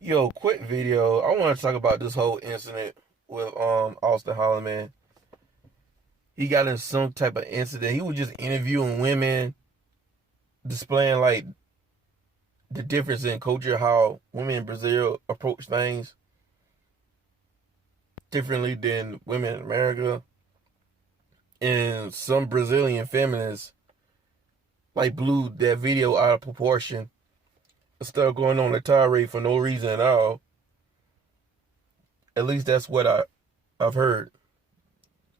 Yo, quick video. I want to talk about this whole incident with Austin Holloman. He got in some type of incident. He was just interviewing women, displaying like the difference in culture, how women in Brazil approach things differently than women in America. And some Brazilian feminists like blew that video out of proportion. Started going on a tirade for no reason at all. At least that's what I've heard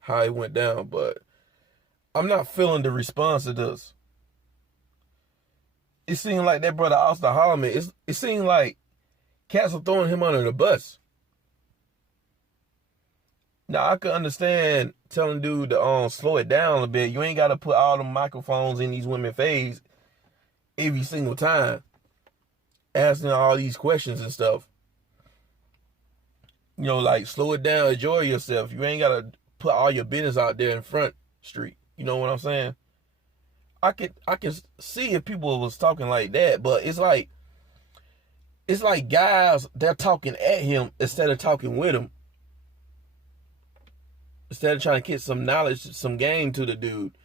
how it went down, but I'm not feeling the response to this. It seemed like that brother Austin Holloman, it seemed like cats are throwing him under the bus. Now I could understand telling dude to slow it down a bit. You ain't gotta put all the microphones in these women's face every single time, asking all these questions and stuff. You know, like slow it down, enjoy yourself. You ain't gotta put all your business out there in front street. You know what I'm saying? I can see if people was talking like that, but it's like guys, they're talking at him instead of talking with him. Instead of trying to get some knowledge, some game to the dude,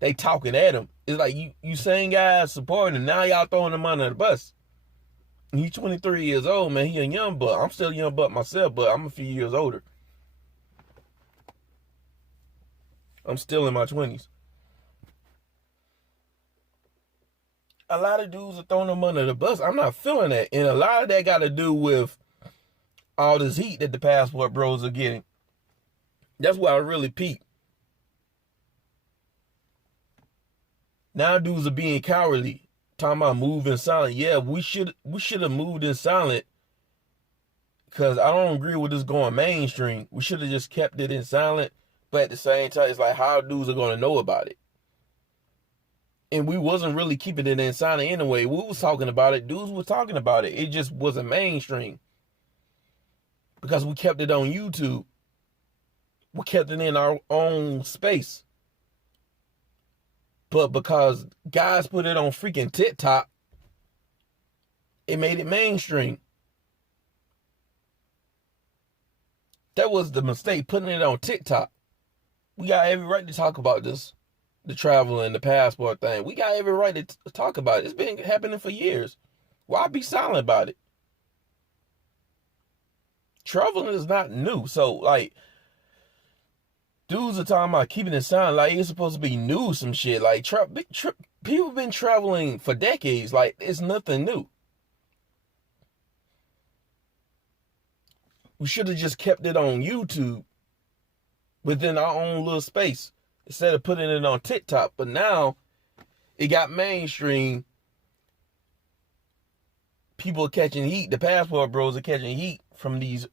they talking at him. It's like you saying guys supporting him, now y'all throwing him under the bus. He's 23 years old, man. He a young buck. I'm still a young buck myself, but I'm a few years older. I'm still in my 20s. A lot of dudes are throwing him under the bus. I'm not feeling that. And a lot of that got to do with all this heat that the passport bros are getting. That's why I really peaked. Now dudes are being cowardly. Talking about moving silent. Yeah, we should have moved in silent. Because I don't agree with this going mainstream. We should have just kept it in silent. But at the same time, it's like how dudes are going to know about it. And we wasn't really keeping it in silent anyway. We was talking about it. Dudes were talking about it. It just wasn't mainstream. Because we kept it on YouTube. We kept it in our own space. But because guys put it on freaking TikTok, it made it mainstream. That was the mistake, putting it on TikTok. We got every right to talk about this. The travel and the passport thing. We got every right to talk about it. It's been happening for years. Why be silent about it? Traveling is not new. So, like, dudes are talking about keeping it silent like it's supposed to be new, some shit. Like, people been traveling for decades. Like, it's nothing new. We should have just kept it on YouTube within our own little space instead of putting it on TikTok. But now it got mainstream. People are catching heat. The passport bros are catching heat from these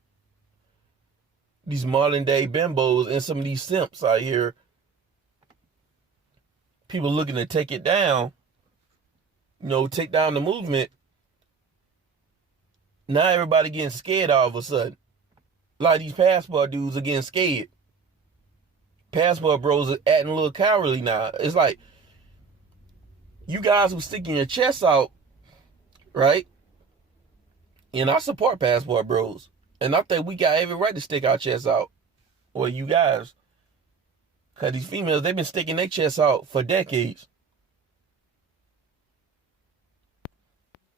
modern day bimbos and some of these simps out here. People looking to take it down, take down the movement. Now everybody getting scared all of a sudden. A lot of these passport dudes are getting scared. Passport bros are acting a little cowardly now. It's like, you guys who sticking your chests out, right? And I support passport bros. And I think we got every right to stick our chests out. Or you guys. Because these females, they've been sticking their chests out for decades.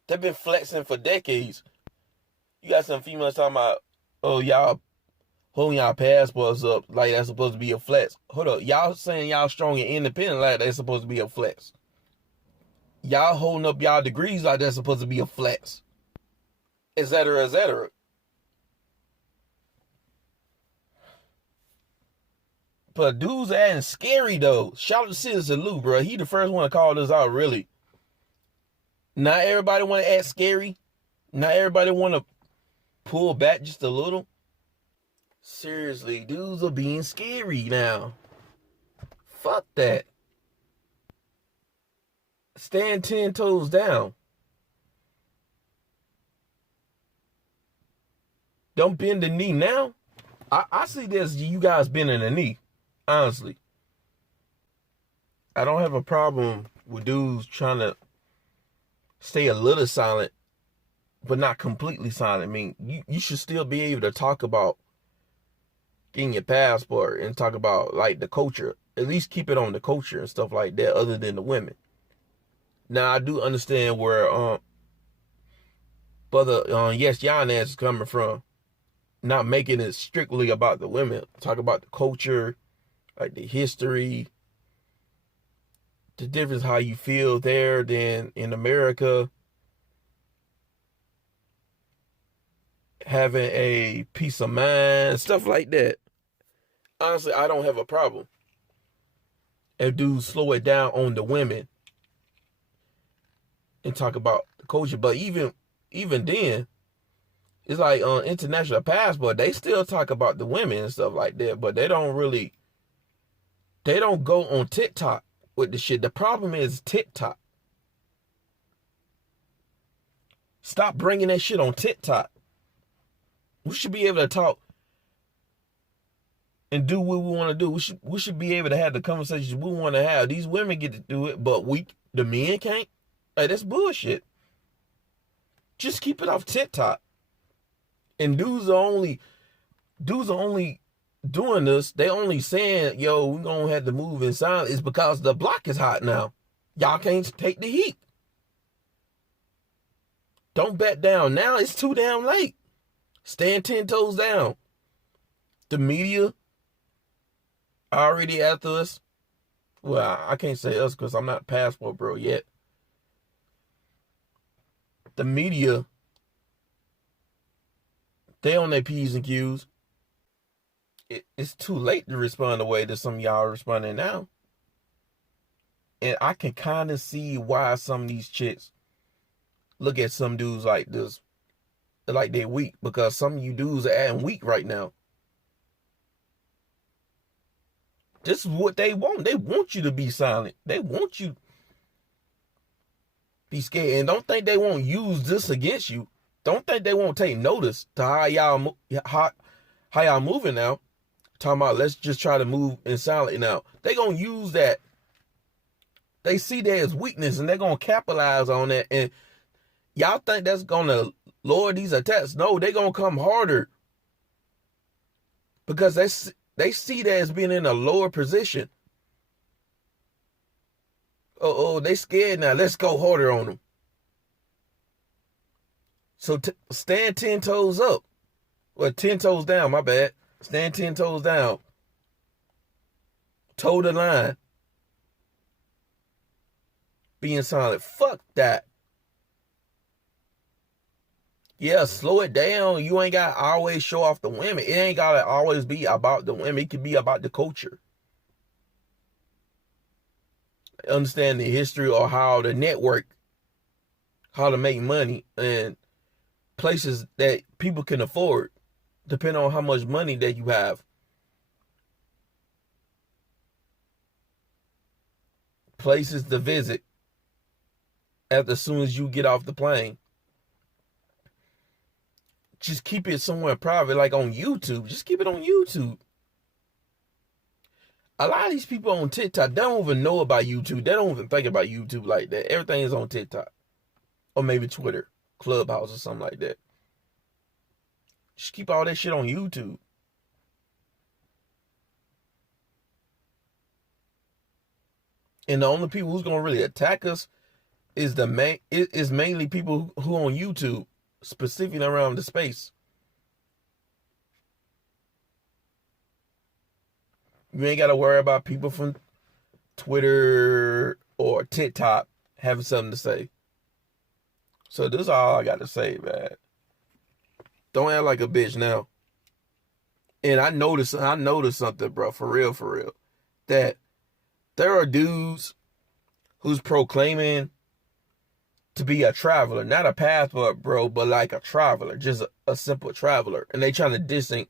They've been flexing for decades. You got some females talking about, oh, y'all holding y'all passports up like that's supposed to be a flex. Hold up. Y'all saying y'all strong and independent like that's supposed to be a flex. Y'all holding up y'all degrees like that's supposed to be a flex. Etc., etc. But dudes acting scary though. Shout out to Citizen Lou, bro. He the first one to call this out, really. Not everybody want to act scary. Not everybody want to pull back just a little. Seriously, dudes are being scary now. Fuck that. Stand 10 toes down. Don't bend the knee now. I see this, you guys bending the knee. Honestly. I don't have a problem with dudes trying to stay a little silent but not completely silent. I mean, you should still be able to talk about getting your passport and talk about like the culture. At least keep it on the culture and stuff like that, other than the women. Now I do understand where brother yes Giannis is coming from. Not making it strictly about the women. Talk about the culture, like the history, the difference how you feel there than in America. Having a peace of mind, stuff like that. Honestly, I don't have a problem if dudes slow it down on the women and talk about the culture. But even then, it's like on international passport, they still talk about the women and stuff like that, but they don't go on TikTok with the shit. The problem is TikTok. Stop bringing that shit on TikTok. We should be able to talk and do what we want to do. We should be able to have the conversations we want to have. These women get to do it, but the men can't. Like, that's bullshit. Just keep it off TikTok. And dudes are only doing this. They only saying, yo, we're gonna have to move in silence. It's because the block is hot now. Y'all can't take the heat. Don't back down. Now it's too damn late. Stand 10 toes down. The media already after us. Well, I can't say us because I'm not passport bro yet. The media, they on their P's and Q's. It's too late to respond the way that some of y'all are responding now. And I can kind of see why some of these chicks look at some dudes like this, like they weak, because some of you dudes are acting weak right now. This is what they want. They want you to be silent. They want you be scared. And don't think they won't use this against you. Don't think they won't take notice to how y'all moving now. Talking about let's just try to move in silent now. They gonna use that. They see that as weakness and they're gonna capitalize on that. And y'all think that's gonna lower these attacks? No, they gonna come harder because they see that as being in a lower position. Oh, they scared now. Let's go harder on them. So stand 10 toes up. Well, 10 toes down, my bad. Stand 10 toes down. Toe the line. Being silent. Fuck that. Yeah, slow it down. You ain't got to always show off the women. It ain't got to always be about the women. It could be about the culture. Understand the history or how the network, how to make money, and places that people can afford, depending on how much money that you have. Places to visit as soon as you get off the plane. Just keep it somewhere private, like on YouTube. Just keep it on YouTube. A lot of these people on TikTok, they don't even know about YouTube. They don't even think about YouTube like that. Everything is on TikTok. Or maybe Twitter, Clubhouse, or something like that. Just keep all that shit on YouTube. And the only people who's gonna really attack us is mainly people who on YouTube, specifically around the space. You ain't gotta worry about people from Twitter or TikTok having something to say. So this is all I got to say, man. Don't act like a bitch now. And I noticed something, bro, for real, that there are dudes who's proclaiming to be a traveler, not a passport, bro, but like a traveler, just a simple traveler. And they trying to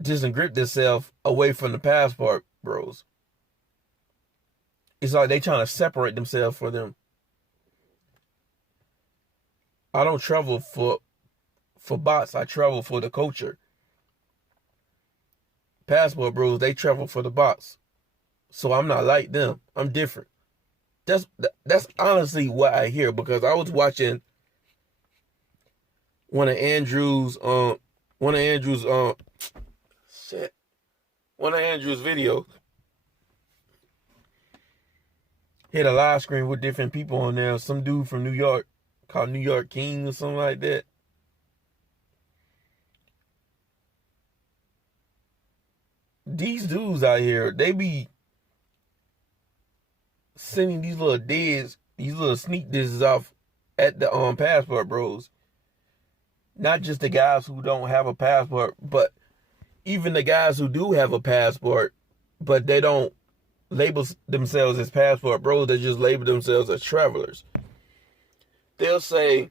disengrip themselves away from the passport bros. It's like they trying to separate themselves for them. I don't travel for bots. I travel for the culture. Passport bros, they travel for the bots. So I'm not like them. I'm different. That's honestly what I hear, because I was watching one of Andrew's one of Andrew's shit one of Andrew's videos. He had a live screen with different people on there. Some dude from New York called New York King or something like that. These dudes out here, they be sending these little these little sneak disses off at the passport bros. Not just the guys who don't have a passport, but even the guys who do have a passport, but they don't label themselves as passport bros. They just label themselves as travelers. They'll say,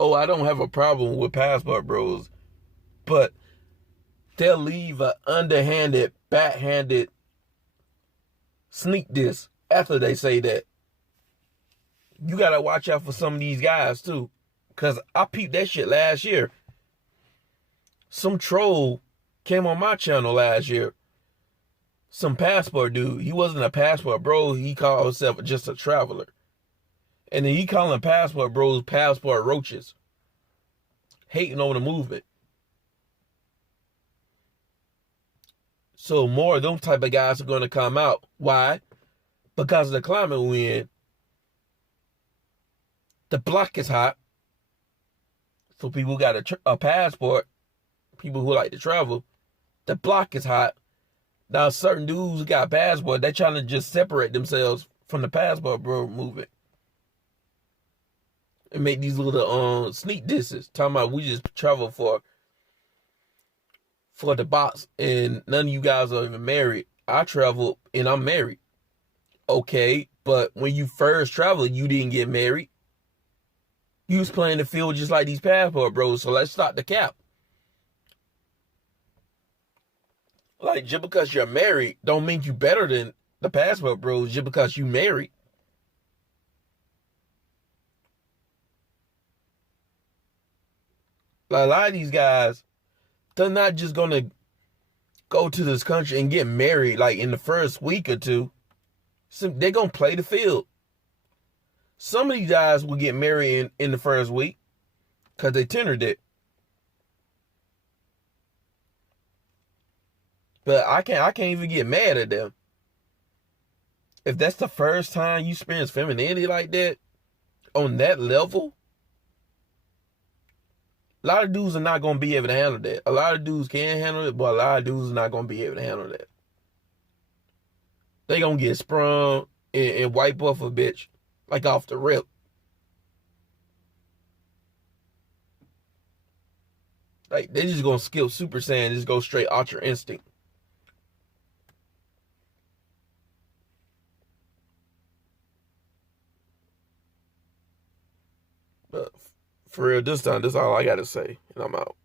"Oh, I don't have a problem with passport bros," but they'll leave an underhanded, backhanded sneak diss after they say that. You gotta watch out for some of these guys too, cause I peeped that shit last year. Some troll came on my channel last year. Some passport dude. He wasn't a passport bro. He called himself just a traveler. And then he calling passport bros passport roaches. Hating on the movement. So more of them type of guys are going to come out. Why? Because of the climate we're in. The block is hot. So people who got a passport, people who like to travel, the block is hot. Now certain dudes who got passport, they trying to just separate themselves from the passport bro movement. And make these little sneak disses. Talking about we just travel for the box, and none of you guys are even married. I travel and I'm married. Okay, but when you first traveled, you didn't get married. You was playing the field just like these passport bros, so let's stop the cap. Like, just because you're married don't mean you better than the passport bros just because you married. Like, a lot of these guys, they're not just gonna go to this country and get married like in the first week or two. So they're gonna play the field. Some of these guys will get married in the first week because they tendered it. But I can't even get mad at them. If that's the first time you experience femininity like that, on that level, a lot of dudes are not going to be able to handle that. A lot of dudes can handle it, but a lot of dudes are not going to be able to handle that. They going to get sprung and wipe off a bitch like off the rip. Like, they just going to skip Super Saiyan and just go straight Ultra Instinct. But for real, this time, this is all I got to say. And I'm out.